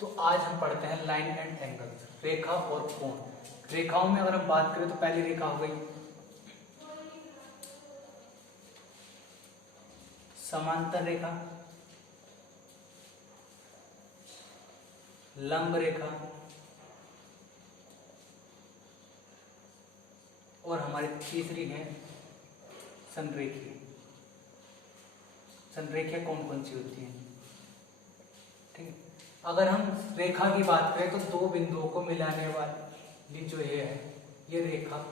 तो आज हम पढ़ते हैं लाइन एंड एंगल्स, रेखा और कोण। रेखाओं में अगर हम बात करें तो पहली रेखा हो गई समांतर रेखा, लंब रेखा और हमारी तीसरी है संरेखीय। संरेखीय कौन कौन सी होती है? ठीक है, अगर हम रेखा की बात करें तो दो बिंदुओं को मिलाने वाली जो ये है ये रेखा,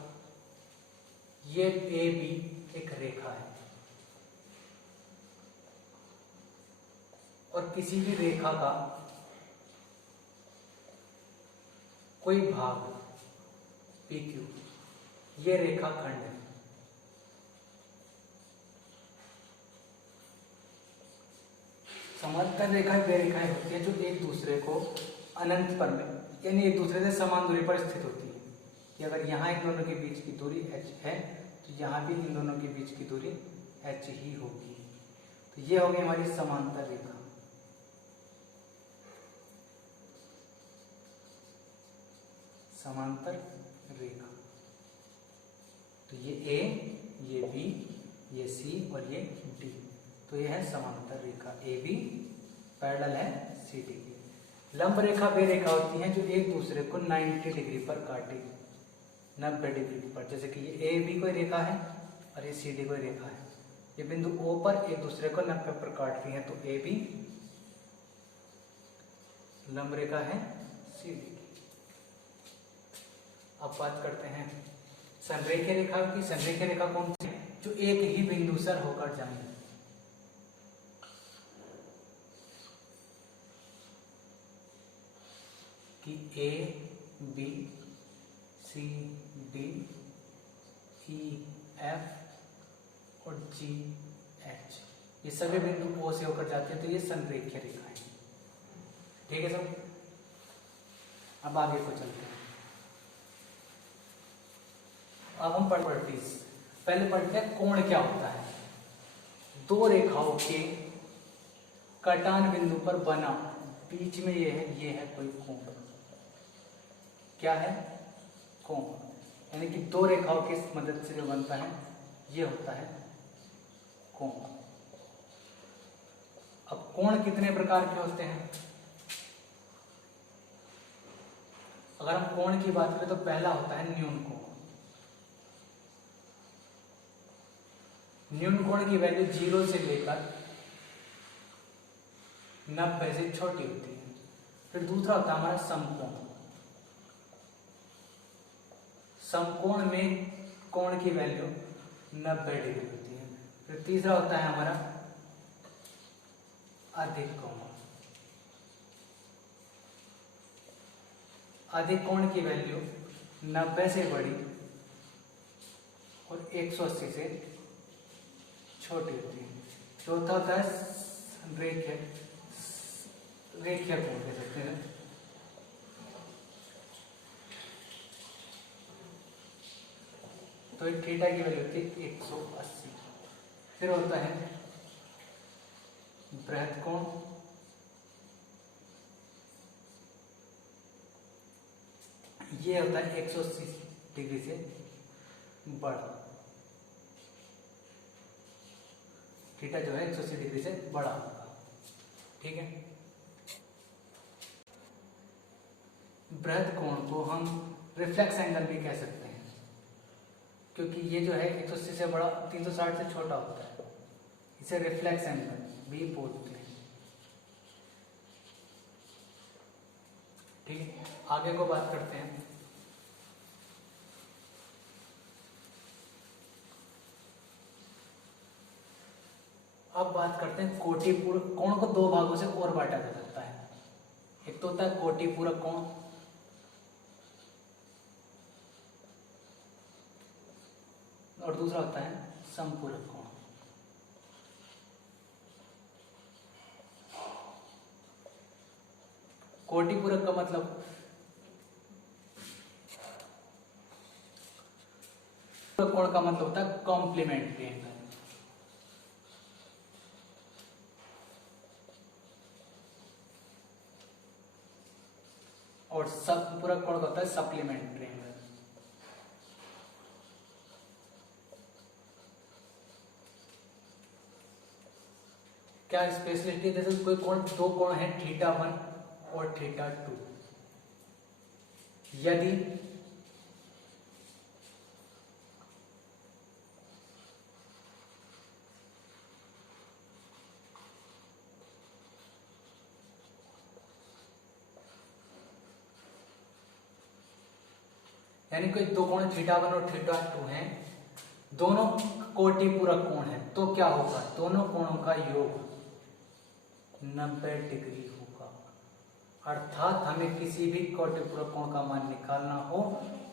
ये ए बी एक रेखा है। और किसी भी रेखा का कोई भाग पी क्यू ये रेखा खंड है। समांतर रेखाएं वे रेखाएं होती हैं जो एक दूसरे को अनंत पर में यानी एक दूसरे से समान दूरी पर स्थित होती है। कि अगर यहाँ इन दोनों के बीच की दूरी h है तो यहाँ भी इन दोनों के बीच की दूरी h ही होगी। तो ये होगी हमारी समांतर रेखा। समांतर रेखा तो ये A, ये B, ये C और ये D, तो ये है समांतर रेखा। ए बी पैरेलल है सी डी के। लंब रेखा वे रेखा होती हैं जो एक दूसरे को 90 डिग्री पर काटेगी, 90 डिग्री पर। जैसे कि ये ए बी कोई रेखा है और ये सी डी कोई रेखा है। ये बिंदु ओ पर एक दूसरे को 90 पर काट रही है, तो ए बी लंब रेखा है सी डी की। अब बात करते हैं संरेखीय रेखा की। संरेखीय रेखा कौन सी है? जो एक ही बिंदु से होकर जाएंगे। कि A B C D E F और जी एच ये सभी बिंदु ओ से होकर जाते हैं, तो ये संरेखीय रेखाएं। ठीक है सब। अब आगे को चलते हैं। अब हम प्रॉपर्टीज पहले पढ़ते हैं कोण क्या होता है। दो रेखाओं के कटान बिंदु पर बना बीच में ये है कोई कोण। क्या है? कोण। यानी कि दो रेखाओं की मदद से जो बनता है ये होता है कोण। अब कोण कितने प्रकार के होते हैं? अगर हम कोण की बात करें तो पहला होता है न्यून कोण। न्यून कोण की वैल्यू 0 से लेकर 90 से छोटी होती है। फिर दूसरा होता है हमारा समकोण। समकोण में कोण की वैल्यू 90 डिग्री होती है। फिर तीसरा होता है हमारा अधिक कोण। अधिक कोण की वैल्यू 90 से बड़ी और 180 से छोटी होती है। चौथा होता है रेखीय कोण कह सकते हैं। तो थीटा की वैल्यू होती है 180। फिर होता है बृहद कोण। ये होता है 180 डिग्री से बड़ा। थीटा जो है 180 डिग्री से बड़ा होगा। ठीक है। बृहद कोण को हम रिफ्लेक्स एंगल भी कह सकते हैं, क्योंकि ये जो है 180 से बड़ा 360 से छोटा होता है। इसे रिफ्लेक्स एंगल भी बोलते हैं। ठीक है, आगे को बात करते हैं। अब बात करते हैं कोटिपूरक कोण को दो भागों से और बांटा जा सकता है। एक तो होता है कोटिपूरक कोण और दूसरा होता है समपूरक कोण। कोटिपूरक का मतलब कोण का मतलब होता है कॉम्प्लीमेंट्री एंगल। और सब पूरक कोण होता है सप्लीमेंट्री एंगल। क्या स्पेशलिटी है, जैसे कोई कोण, दो कोण है θ1 और θ2, यदि यानी कोई दो कोण θ1 और θ2 हैं, दोनों कोटि पूरक कोण है, तो क्या होगा, दोनों कोणों का योग 90 डिग्री होगा। अर्थात हमें किसी भी कोटि पूरक कोण का मान निकालना हो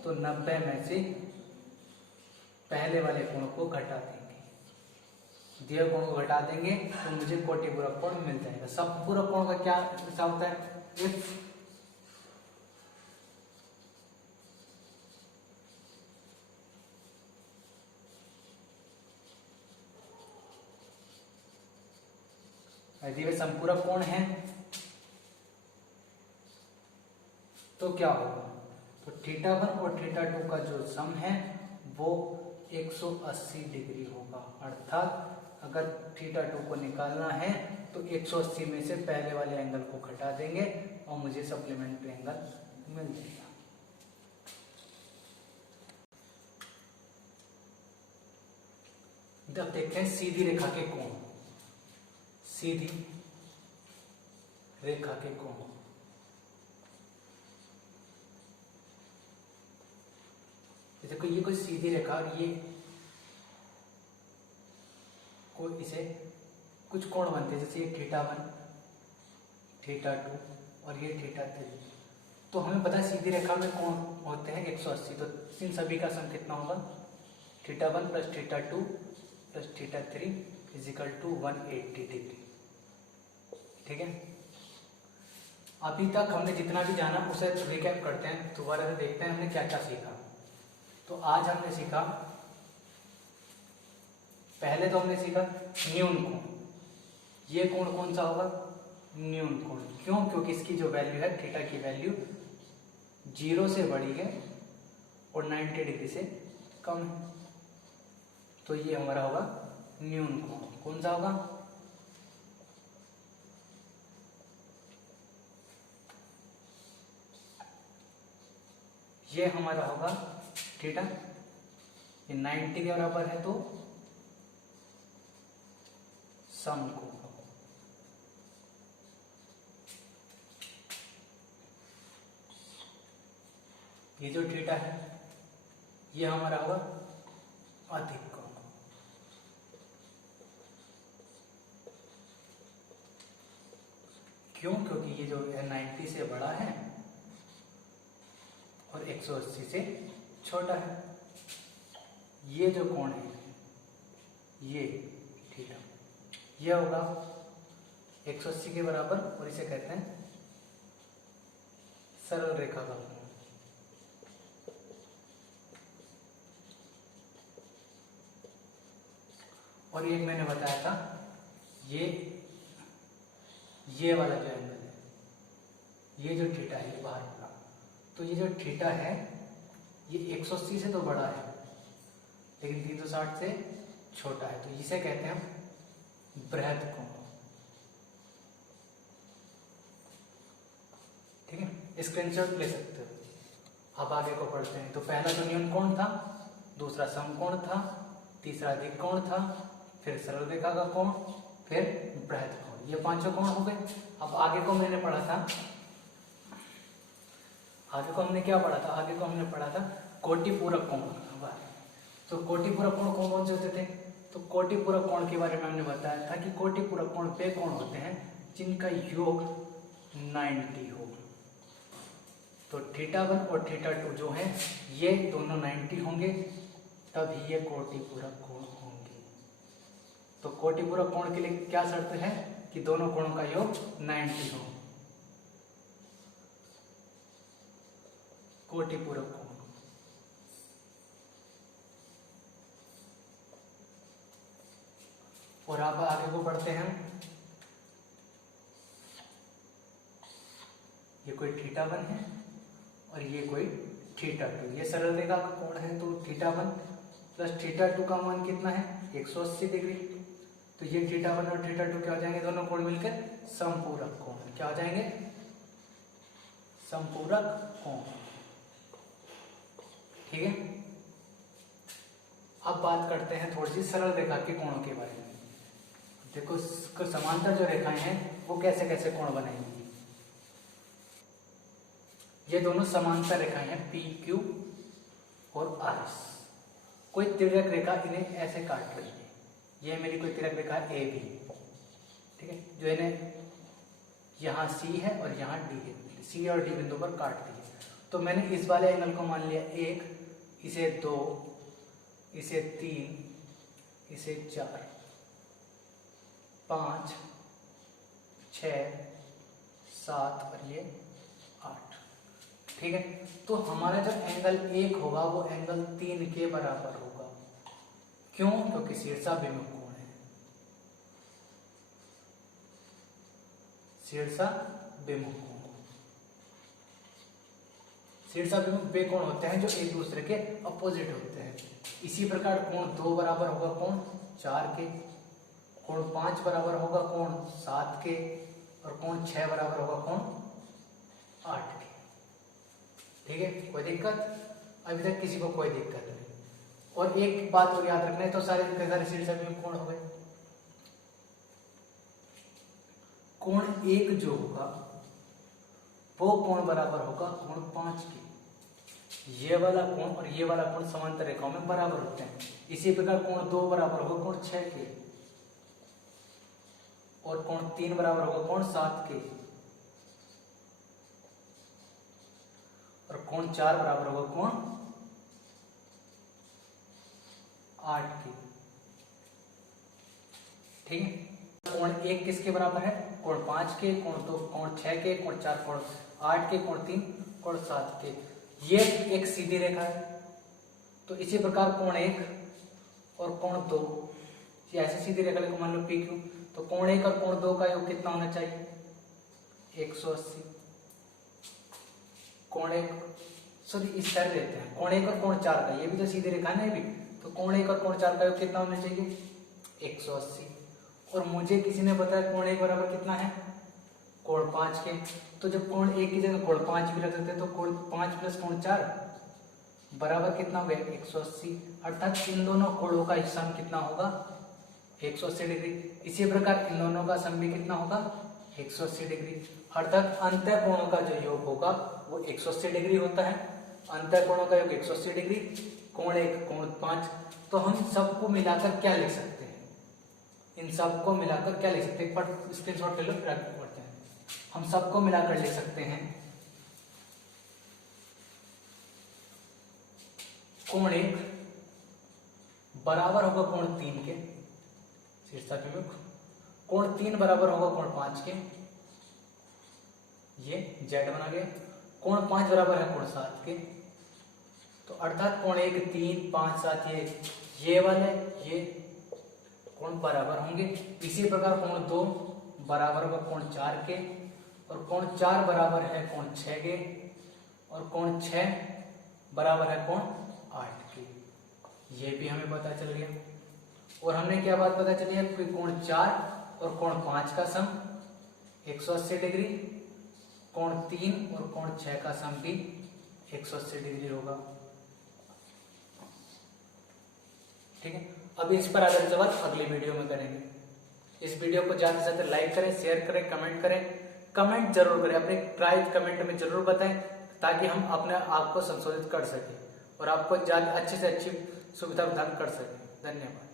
तो 90 में से पहले वाले कोण को घटा देंगे, दिए कोण को घटा देंगे तो मुझे कोटि पूरक कोण मिल जाएगा। सब पूरक कोण का क्या हिसाब होता है, इफ यदि वे समपूरक कोण हैं तो क्या होगा, तो θ1 और θ2 का जो सम है वो 180 डिग्री होगा। अर्थात अगर θ2 को निकालना है तो 180 में से पहले वाले एंगल को घटा देंगे और मुझे सप्लीमेंट्री एंगल मिल जाएगा। अब देखते हैं सीधी रेखा के कोण, सीधी रेखा के कोण। देखो ये कोई सीधी रेखा और ये कोई, इसे कुछ कोण बनते हैं, जैसे ये θ1 θ2 और ये θ3। तो हमें पता है सीधी रेखा में कोण होते हैं 180, तो इन सभी का सम कितना होगा, θ1 plus θ2 plus θ3 is equal to 180 degree. ठीक है, अभी तक हमने जितना भी जाना उसे रिकैप करते हैं, दोबारा से देखते हैं हमने क्या क्या सीखा। तो आज हमने सीखा, पहले तो हमने सीखा न्यून कोण। ये कोण कौन सा होगा, न्यून कोण। क्यों, क्योंकि इसकी जो वैल्यू है थीटा की वैल्यू 0 से बड़ी है और 90 डिग्री से कम है, तो ये हमारा होगा न्यून कोण। कौन सा होगा, ये हमारा होगा थीटा, ये 90 के बराबर है तो सम कोण। ये जो थीटा है ये हमारा होगा अधिक कोण। क्यों, क्योंकि ये जो है 90 से बड़ा है और 180 से छोटा है। ये जो कोण है ये थीटा, ये होगा 180 के बराबर और इसे कहते हैं सरल रेखा का कोण। और एक मैंने बताया था ये वाला जो एंगल है, ये जो थीटा है ये बाहर का, तो ये जो थीटा है ये 180 से तो बड़ा है लेकिन 360 से छोटा है, तो इसे कहते हैं हम बृहद कोण। ठीक है, स्क्रीनशॉट ले सकते हो। अब आगे को पढ़ते हैं। तो पहला तो न्यून कोण था, दूसरा समकोण था, तीसरा अधिक कोण था, फिर सरल रेखा का कोण, फिर बृहद कोण। ये पांचों कोण हो गए। अब आगे को मैंने पढ़ा था, आगे को हमने क्या पढ़ा था, आगे को हमने पढ़ा था कोटि पूरक कोण। तो कोटि पूरक कोण कौन कौन से होते थे, तो कोटि पूरक कोण के बारे में हमने बताया था कि कोटि पूरक कोण वे कोण होते हैं जिनका योग 90 हो। तो θ1 और θ2 जो है ये दोनों 90 होंगे, तभी ये कोटि पूरक कोण होंगे। तो कोटि पूरक कोण के लिए क्या शर्त है कि दोनों कोणों का योग 90 हो। कोटि पूरक कोण। और अब आगे को बढ़ते हैं। ये कोई θ1 है और ये कोई θ2। ये सरल रेखा का कोण है, तो θ1 प्लस θ2 का मान कितना है 180 डिग्री। तो ये θ1 और θ2 क्या हो जाएंगे, दोनों कोण मिलकर समपूरक कोण। क्या हो जाएंगे, समपूरक कोण। ठीक है। अब बात करते हैं थोड़ी सी सरल रेखा के कोणों के बारे में। देखो इसको समांतर जो रेखाएं हैं वो कैसे कैसे कोण बनाएंगी। ये दोनों समांतर रेखाएं हैं पी क्यू और आर एस। कोई तिर्यक रेखा इन्हें ऐसे काट रही है। ये मेरी कोई तिर्यक रेखा है ए बी, ठीक है, जो इन्हें यहाँ सी है और यहाँ डी है, सी और डी बिंदु पर काटती है। तो मैंने इस वाले एंगल को मान लिया 1, इसे 2, इसे 3, इसे 4, 5, 6, 7 और ये 8। ठीक है। तो हमारा जो एंगल 1 होगा वो एंगल 3 के बराबर होगा। क्यों? क्योंकि शीर्षाभिमुख कोण है। शीर्षाभिमुख कोण, शीर्षाभिमुख वे कोण होते हैं जो एक दूसरे के अपोजिट होते हैं। इसी प्रकार कोण 2 बराबर होगा कोण 4 के, कोण 5 बराबर होगा कोण 7 के, और कोण 6 बराबर होगा कोण 8 के। ठीक है। कोई दिक्कत? अभी तक किसी को कोई दिक्कत नहीं। और एक बात और याद रखना है, तो सारे शीर्षाभिमुख कोण हो गए। कोण 1 जो होगा वो कोण बराबर होगा कोण 5 के। ये वाला कोण और ये वाला कोण समांतर रेखाओं में बराबर होते हैं। इसी प्रकार कोण 2 बराबर होगा कोण 6 के, और कोण 3 बराबर होगा कोण 7 के, और कोण 4 बराबर होगा कोण 8 के। ठीक है। कोण 1 किसके बराबर है, कोण 5 के, कोण 2 कोण 6 के, कोण 4 कोण 8 के, कोण 3 कोण 7 के। ये एक सीधी रेखा है। तो इसी प्रकार कोण 1 और कोण 2 ये ऐसे सीधी रेखा को मान लो पी क्यू। तो कोण 1 और कोण 2 का योग कितना होना चाहिए 180। कोण 1 सॉरी इस तरह लेते हैं, कोण 1 और कोण 4 का, ये भी तो सीधी रेखा है ना, भी तो कोण 1 और कोण 4 का योग कितना होना चाहिए 180। और मुझे किसी ने बताया कोण 1 बराबर कितना है कोण 5 के। तो जब कोण 1 की जगह कोण 5 भी रख देते हैं तो कोण 5 प्लस कोण 4 बराबर कितना हो गया 180। अर्थात इन दोनों कोणों का सम कितना होगा 180 डिग्री। इसी प्रकार इन दोनों का सम भी कितना होगा 180 डिग्री। अर्थात अंतः कोणों का जो योग होगा वो 180 डिग्री होता है। अंतः कोणों का योग 180 डिग्री। कोण 1 कोण 5। तो हम सबको मिलाकर क्या लिख सकते हैं, इन सबको मिलाकर क्या लिख सकते हैं, एक बार स्क्रीनशॉट ले लो फिर आगे पढ़ते हैं। हम सबको मिलाकर लिख सकते हैं कोण 1 बराबर होगा कोण 3 के, शीर्षाभिमुख। कोण 3 बराबर होगा कोण 5 के, ये जेड बना गया। कोण 5 बराबर है कोण 7 के। तो अर्थात कोण 1 3 5 7 ये वाले ये कोण बराबर होंगे। इसी प्रकार कोण 2 बराबर होगा कोण 4 के, और कोण 4 बराबर है कोण 6 के, और कोण 6 बराबर है कोण 8 के। ये भी हमें पता चल गया। और हमने क्या बात पता चली है कि कोण 4 और कोण 5 का सम 180 डिग्री, कोण 3 और कोण 6 का सम भी 180 डिग्री होगा। ठीक है। अब इस पर आधारित सवाल अगली वीडियो में करेंगे। इस वीडियो को ज्यादा से ज्यादा लाइक करें, शेयर करें, कमेंट करें। कमेंट जरूर करें, अपने ट्राई कमेंट में जरूर बताएं ताकि हम अपने आप को संशोधित कर सकें और आपको ज्यादा अच्छे से अच्छी सुविधा प्रदान कर सकें। धन्यवाद।